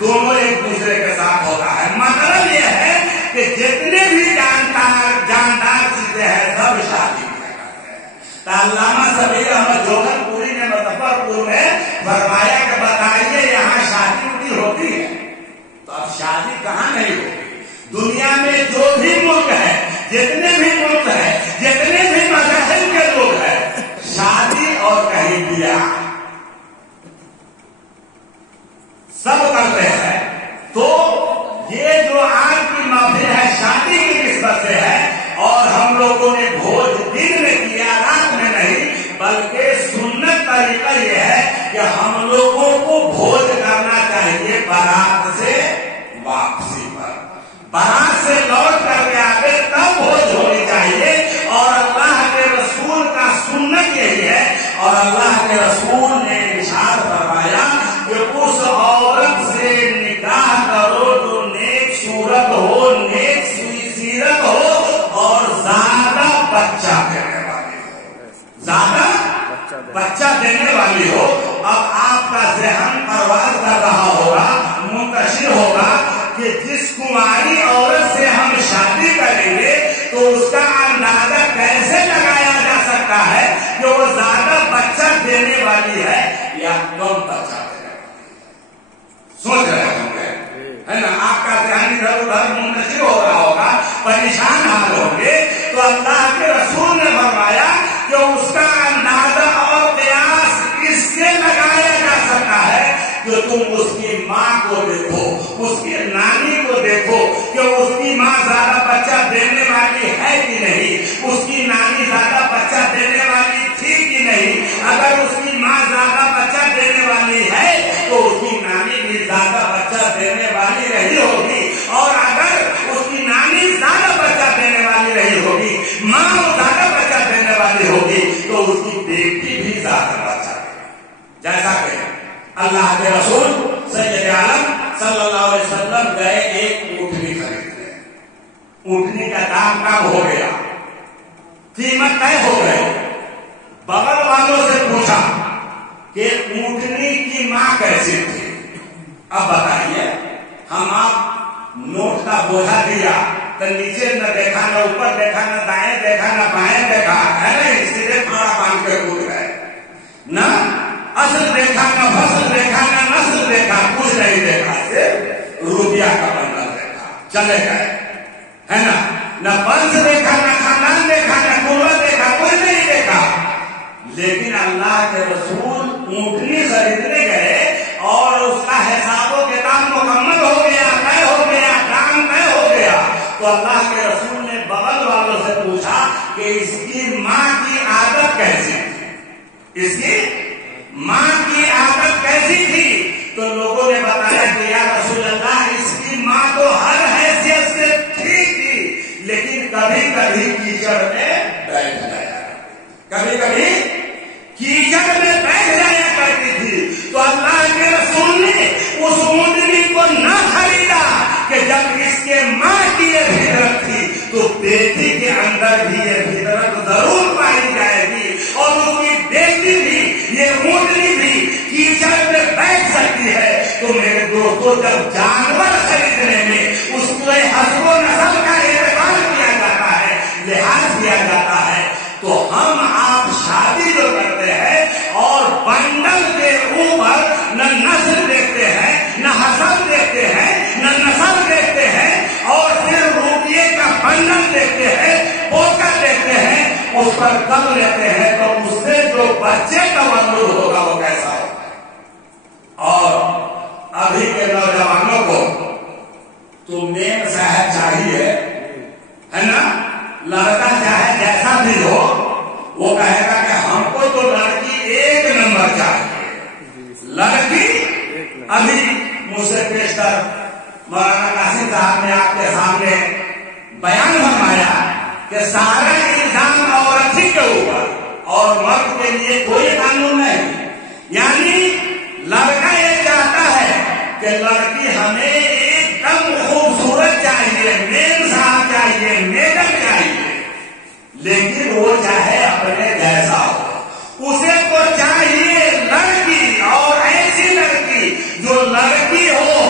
دونوں ایک دوسرے کے ساتھ ہوتا ہے. مطلب یہ ہے کہ جتنے بھی جاندار چیزیں ہیں سب شادی میں کرتے ہیں. تو علامہ سبیر احمد جوہر پوری نے مظفر پور میں فرمایا کہ بتائیے یہاں شادی اٹھی ہوتی ہے تو اب شادی کہاں نہیں ہوتی؟ دنیا میں جو بھی ملک ہے، جتنے بھی ملک ہے، جتنے بھی مذاہب کے لوگ ہیں، شادی اور کہیں بیاہ سب کرتے ہیں. تو یہ جو آج کی محفل ہے شادی کی نسبت سے ہے، اور ہم لوگوں نے بھوج دن میں کیا، رات میں نہیں، بلکہ سنت طریقہ یہ ہے کہ ہم لوگوں کو بھوج کرنا چاہیے بارات سے واپسی پر. بارات سے لوٹ کر کے آگے تب بھوج ہونی چاہیے. اور اللہ کے رسول کا سنت یہی ہے. اور اللہ کے رسول نے ارشاد فرمایا کہ اس عورت سے نکاح کرو جو نیک صورت ہو، نیک سیرت ہو، اور زیادہ بچہ دینے والی ہو، زیادہ بچہ دینے والی ہو. اب آپ کا ذہن پرواز کر رہا ہوگا، منتشر ہوگا کہ جس کماری عورت سے ہم شادی کریں گے تو اس کا اندازہ کیسے لگایا جا سکتا ہے کہ وہ زیادہ بچہ دینے والی ہے یا کم بچہ دینے والی ہے. سوچ رہے ہوں گے ہے نا؟ آپ کا ذہن ادھر ادھر منتشر ہو رہا ہوگا، پریشان حال ہوں گے. تو اللہ کے رسول نے فرمایا کہ اس کا اندازہ اور قیاس اس سے لگایا جا سکتا ہے کہ تم اس کی ماں کو دیکھو، اس کی نانی کو دیکھو کہ اس کی ماں زیادہ بچہ دینے والی ہے کہ نہیں، اس کی نانی زیادہ بچہ دینے والی تھی کہ نہیں. اگر اس کی ماں زیادہ بچہ دینے والی ہے تو اس کی نانی بھی زیادہ بچہ دینے والی رہی ہوگی. اور اگر اس کی نانی زیادہ بچہ دینے والی رہی ہوگی، ماں زیادہ بچہ دینے والی ہوگی، تو اس کی بیٹی بھی زیادہ بچہ دے. جیسا کہ اللہ کے رسول سید عالم صلی اللہ علیہ وسلم گئے ایک اونٹنی خریدنے. اونٹنی کا دام کم ہو گیا، قیمت طے ہو گئی. بغل والوں سے پوچھا کہ اونٹنی کی ماں کیسی تھی؟ اب بتائیے، ہم آپ نوٹ کا بوجھا دیا تو نیچے نہ دیکھا، نہ اوپر دیکھا، نہ دائیں دیکھا، نہ بائیں دیکھا، ہے نا؟ سیدھے پھاڑا باندھ کے کود گئے. نہ اصل دیکھا، نہ فصل دیکھا، نہ نسل دیکھا، کچھ نہیں دیکھا، صرف روپیہ کا بندل دیکھا، چلے گئے. ہے نا؟ نہ ونش دیکھا، نہ خاندان دیکھا، نہ قوت دیکھا، کچھ نہیں دیکھا. لیکن اللہ کے رسول اونٹنی خریدنے گئے اور اس کا حساب و کتاب مکمل ہو گیا، طے ہو گیا، کام طے ہو گیا. تو اللہ کے رسول نے بغل والوں سے پوچھا کہ اس کی ماں کی عادت کیسی تھی، اس کی ماں کی عادت کیسی تھی؟ تو لوگوں نے بتایا کہ یا رسول اللہ اس کی ماں تو ہر حیثیت سے ٹھیک تھی، لیکن کبھی کبھی کیچڑ میں بیٹھ جایا، کبھی کبھی کیچڑ میں بیٹھ جایا کرتی تھی. تو اللہ کے رسول نے اس اونٹنی کو نہ خریدا کہ جب اس کے ماں کی یہ فطرت تھی تو بیٹی کے اندر بھی یہ فطرت ضرور پائی جائے گی، اور اس کی بیٹی بھی، یہ اونٹنی بھی کیچڑ میں بیٹھ سکتی ہے. تو میرے دوستوں، جب جانور خریدنے میں اس کے حسب و نسب کا اعتبار کیا جاتا ہے، لحاظ کیا جاتا ہے، تو ہم آپ شادی جو کرتے ہیں اور بنڈل کے اوپر نہ نسل دیکھتے ہیں، نہ حسب دیکھتے ہیں، نہ نسل دیکھتے ہیں، اور پھر روپیے کا بنڈل دیکھتے ہیں، پوکر دیکھتے ہیں، اس پر کم لیتے ہیں، تو اس سے جو بچے کا مولود ہوگا وہ کیسا ہوگا. اور ابھی کے نوجوانوں کو تو مین صاحب چاہیے، ہے نا؟ لڑکا چاہے جیسا بھی ہو، وہ کہے گا کہ ہم کو تو لڑکی ایک نمبر چاہیے. لڑکی ابھی مجھ سے پیشتر مولانا قاسم صاحب نے آپ کے سامنے بیان فرمایا کہ سارا الزام عورت ہی کے اوپر اور مرد کے لیے کوئی قانون نہیں. یعنی لڑکا یہ چاہتا ہے کہ لڑکی ہمیں ایک دم خوبصورت چاہیے، مین صاحب چاہیے، میڈم چاہیے، لیکن وہ چاہے اپنے جیسا ہو. اسے تو چاہیے لڑکی، اور ایسی لڑکی جو لڑکی ہو